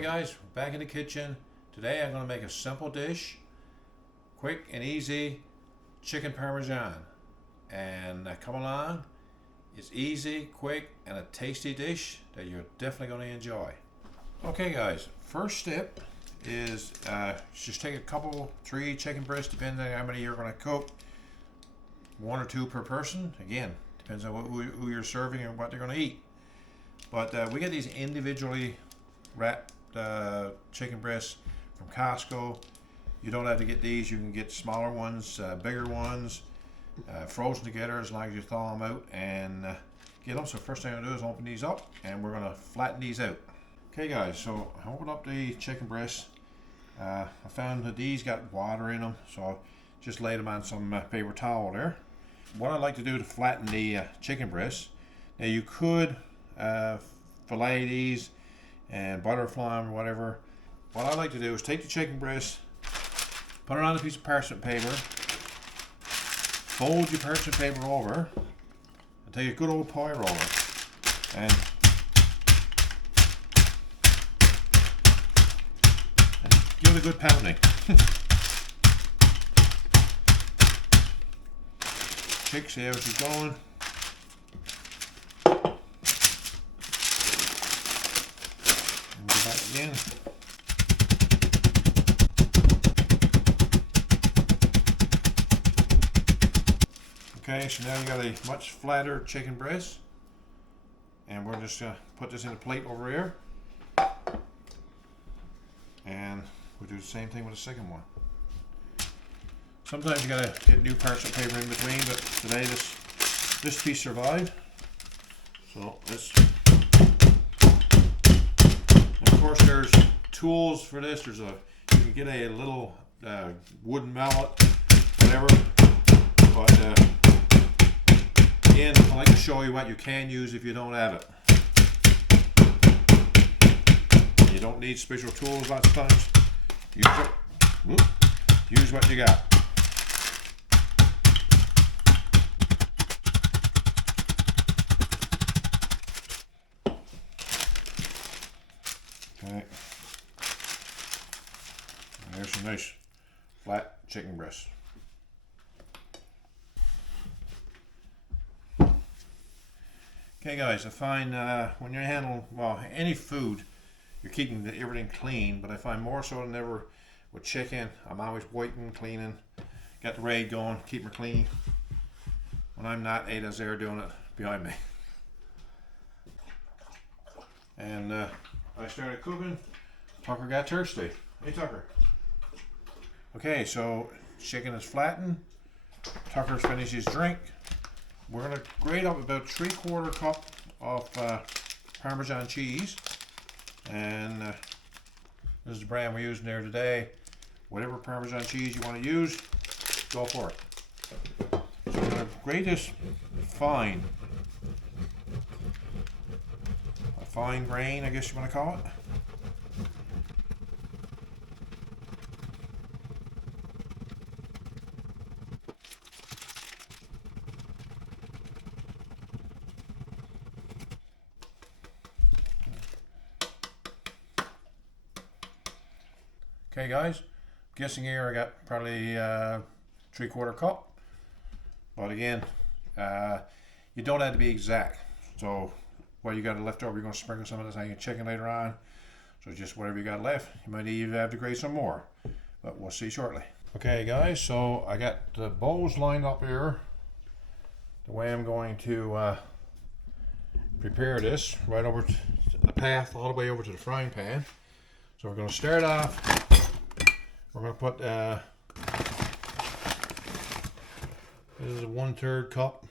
Okay guys, back in the kitchen. Today I'm going to make a simple dish, quick and easy, chicken Parmesan. And come along, it's easy, quick, and a tasty dish that you're definitely going to enjoy. Okay guys, first step is just take a couple, 3 chicken breasts, depending on how many you're going to cook. 1 or 2 per person. Again, depends on who you're serving and what they're going to eat. But we get these individually wrapped chicken breasts from Costco. You don't have to get these. You can get smaller ones, bigger ones, frozen together as long as you thaw them out and get them. So first thing I'm going to do is open these up and we're going to flatten these out. Okay guys, so I opened up the chicken breasts. I found that these got water in them, so just laid them on some paper towel there. What I like to do to flatten the chicken breasts, now you could fillet these and butterfly them or whatever. What I like to do is take the chicken breast, put it on a piece of parchment paper, fold your parchment paper over, and take a good old pour over and give it a good pounding. Check, see how she's going. And go back again. Okay, so now you got a much flatter chicken breast. And we're just going to put this in a plate over here. And we'll do the same thing with the second one. Sometimes you gotta get new parchment paper in between, but today this piece survived. So this, of course, there's tools for this. You can get a little wooden mallet, whatever. But again, I like to show you what you can use if you don't have it. You don't need special tools lots of times. Use what you got. Okay. There's some nice flat chicken breasts. Okay guys, I find when you're handling, any food, you're keeping everything clean, but I find more so than ever with chicken, I'm always wiping, cleaning, got the raid going, keep her clean. When I'm not, Ada's there doing it behind me. And I started cooking, Tucker got thirsty. Hey Tucker. Okay, so chicken is flattened, Tucker's finished his drink. We're going to grate up about 3/4 cup of Parmesan cheese. And this is the brand we're using there today. Whatever Parmesan cheese you want to use, go for it. So we're going to grate this fine. A fine grain, I guess you want to call it. Okay guys, guessing here I got probably 3/4 cup, but again, you don't have to be exact. So what you got left over, you're going to sprinkle some of this on your chicken later on. So just whatever you got left, you might even have to grate some more, but we'll see shortly. Okay guys, so I got the bowls lined up here. The way I'm going to prepare this, right over the path all the way over to the frying pan. So we're going to start off. We're going to put, this is a 1/3 cup.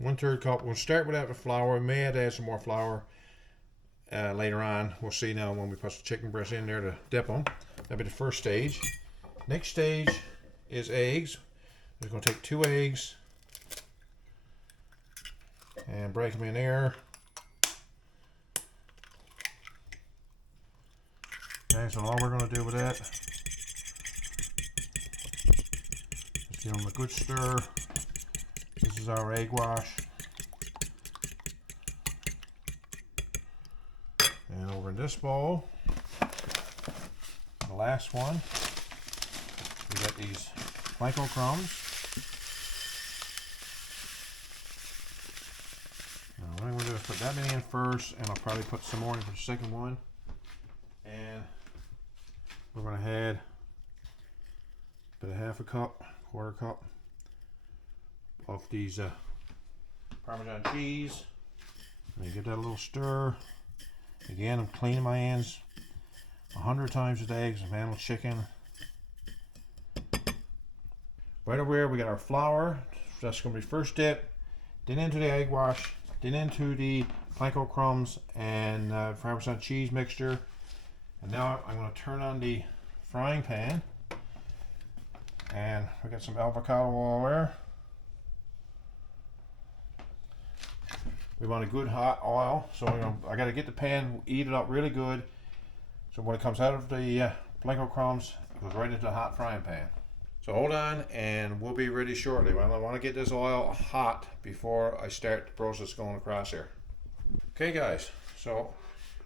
1/3 cup. We'll start without the flour. We may have to add some more flour later on. We'll see now when we put the chicken breast in there to dip them. That'll be the first stage. Next stage is eggs. We're going to take 2 eggs and break them in there. Okay, so all we're going to do with that is give them a good stir. This is our egg wash. over in this bowl. The last one, we got these panko crumbs. Now, what I'm going to do is put that many in first, and I'll probably put some more in for the second one. And we're going to add about a half a cup, quarter cup of these Parmesan cheese. And you give that a little stir. Again, I'm cleaning my hands 100 times a day because I'm handling chicken. Right over here we got our flour. That's going to be first dip, then into the egg wash, then into the panko crumbs and Parmesan cheese mixture. And now I'm going to turn on the frying pan. And we got some avocado oil there. We want a good hot oil, so I got to get the pan heated up really good. So when it comes out of the panko crumbs, it goes right into the hot frying pan. So hold on, and we'll be ready shortly. I want to get this oil hot before I start the process going across here. Okay, guys. So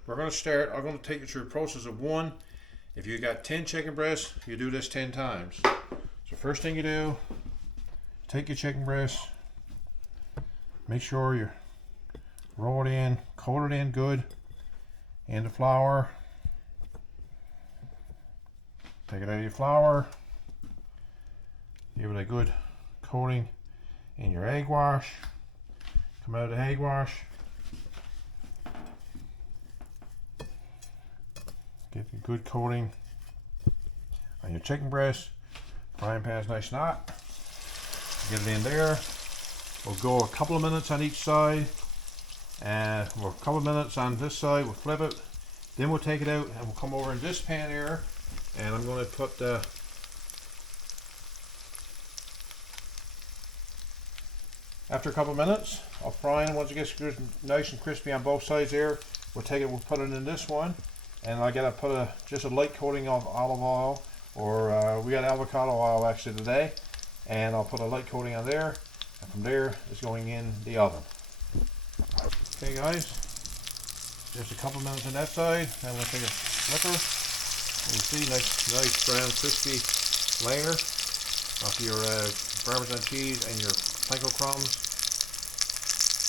we're going to start. I'm going to take you through the process of one. If you got 10 chicken breasts, you do this 10 times. So first thing you do, take your chicken breast, make sure you roll it in, coat it in good in the flour. Take it out of your flour, give it a good coating in your egg wash. Come out of the egg wash, get a good coating on your chicken breast. Frying pan's nice and hot. Get it in there. We'll go a couple of minutes on each side, and we'll a couple of minutes on this side. We'll flip it, then we'll take it out and we'll come over in this pan here, and I'm going to put after a couple of minutes of frying, once it gets good, nice and crispy on both sides here, we'll take it, we'll put it in this one, and I gotta put just a light coating of olive oil, or we got avocado oil actually today, and I'll put a light coating on there, and from there it's going in the oven. Okay guys, just a couple minutes on that side, then we'll take a flipper, and you see nice brown crispy layer of your Parmesan cheese and your panko crumbs.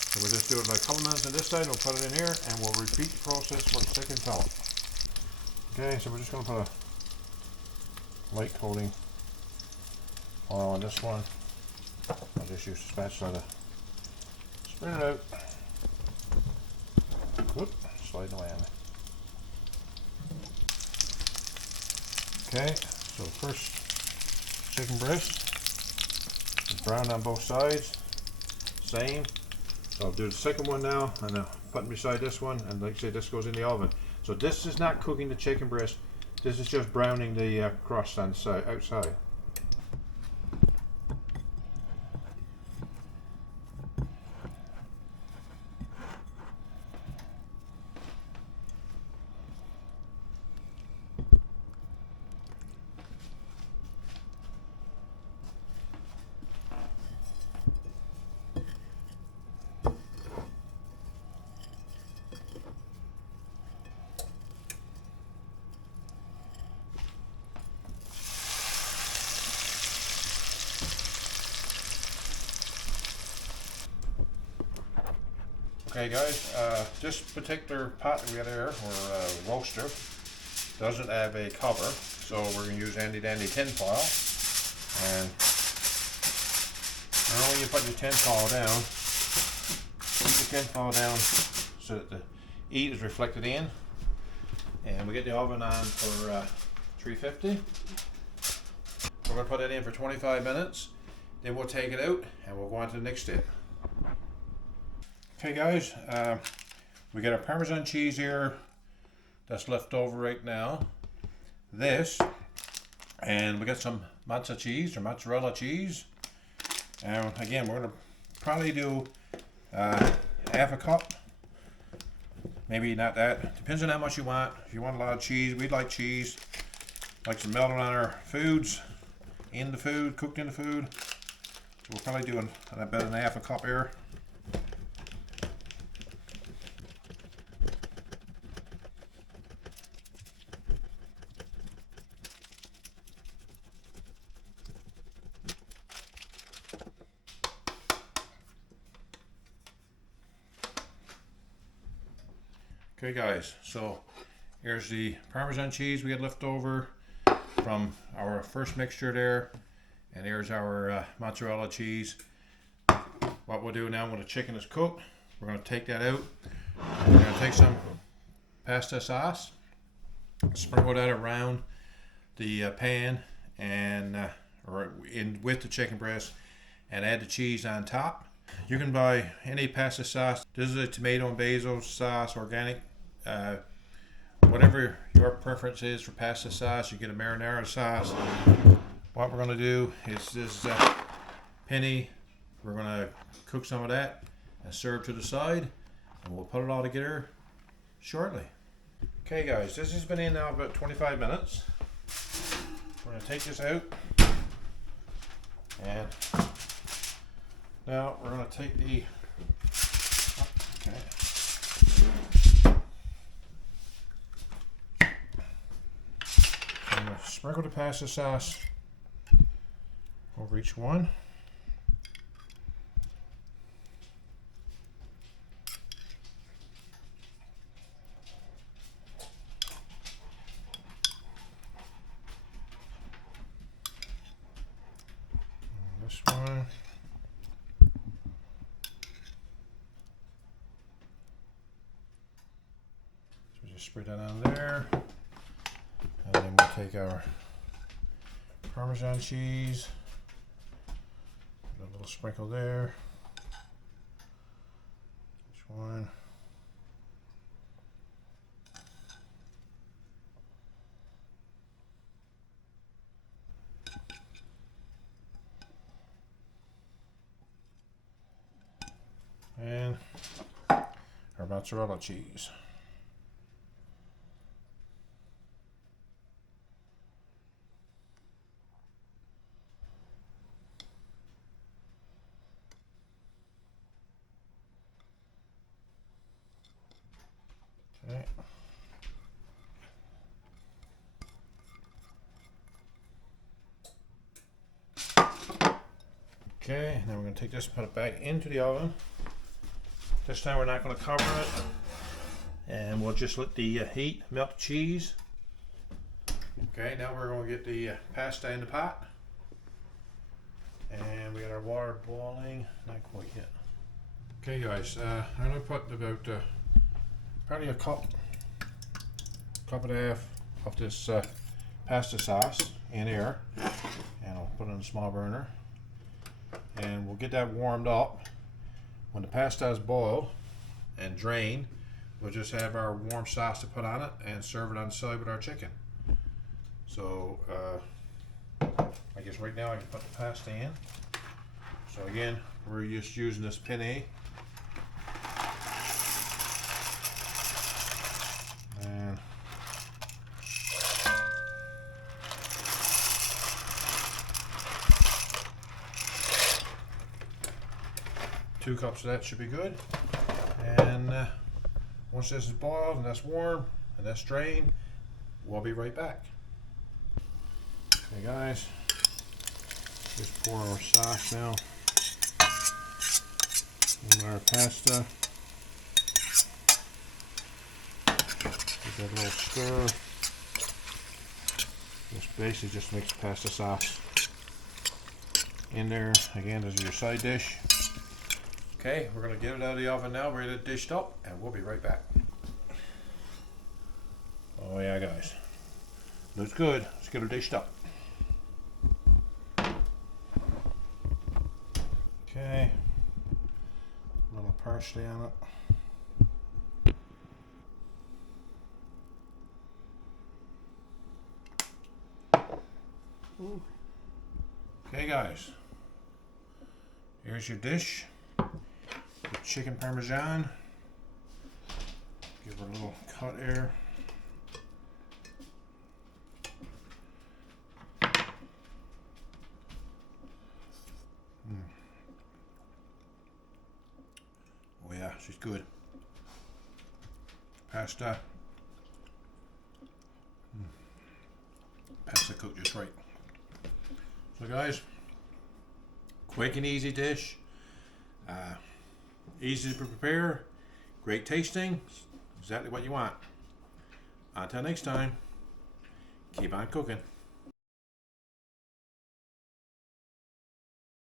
So we'll just do it like a couple minutes on this side, we'll put it in here, and we'll repeat the process for the second time. Okay, so we're just going to put a light coating oil on this one. I'll just use the spatula to spread it out. Whoop, sliding away on me. Okay, so the first chicken breast is brown on both sides. Same. So I'll do the second one now, and I'll put it beside this one, and like I say, this goes in the oven. So this is not cooking the chicken breast. This is just browning the crust on the side, outside. Okay guys, this particular pot that we got here, or roaster, doesn't have a cover, so we're going to use handy dandy tin foil. And when you put your tin foil down, put your tin foil down so that the heat is reflected in. And we get the oven on for 350. We're going to put it in for 25 minutes, then we'll take it out and we'll go on to the next step. Okay guys, we got our Parmesan cheese here that's left over right now. This, and we got some mozzarella cheese. And again, we're going to probably do half a cup. Maybe not that. Depends on how much you want. If you want a lot of cheese, we like cheese. Like to melt it on our foods, in the food, cooked in the food. So we're probably doing about a half a cup here. Okay guys, so here's the Parmesan cheese we had left over from our first mixture there, and here's our mozzarella cheese. What we'll do now when the chicken is cooked, we're going to take that out. We're going to take some pasta sauce, sprinkle that around the pan and with the chicken breast, and add the cheese on top. You can buy any pasta sauce. This is a tomato and basil sauce, organic. Whatever your preference is for pasta sauce, you get a marinara sauce. What we're going to do is this penny, we're going to cook some of that and serve to the side, and we'll put it all together shortly. Okay guys, this has been in now about 25 minutes. We're going to take this out, and now we're going to take the I'm going to sprinkle the pasta sauce over each one. And this one. So just spread that on there. And then we'll take our Parmesan cheese, a little sprinkle there. Each one. And our mozzarella cheese. Okay. Okay, now we're going to take this and put it back into the oven. This time we're not going to cover it, and we'll just let the heat melt the cheese. Okay, now we're going to get the pasta in the pot, and we got our water boiling. Not quite yet. Okay guys, I'm going to put about probably a cup and a half of this pasta sauce in here, and I'll put it on a small burner, and we'll get that warmed up. When the pasta is boiled and drained, we'll just have our warm sauce to put on it and serve it on the side with our chicken. So I guess right now I can put the pasta in. So again, we're just using this penne. And 2 cups of that should be good. And once this is boiled and that's warm and that's drained, we'll be right back. Okay guys, just pour our sauce now in our pasta. Give that a little stir. This basically just makes pasta sauce in there. Again, this is your side dish. Okay, we're going to get it out of the oven now, ready to dish up, and we'll be right back. Oh yeah guys, looks good. Let's get it dished up. Okay, a little parsley on it. Ooh. Okay guys, here's your dish. The chicken Parmesan. Give her a little cut here. Oh yeah, she's good. Pasta. Pasta cooked just right. So guys, quick and easy dish. Easy to prepare, great tasting, exactly what you want. Until next time, keep on cooking.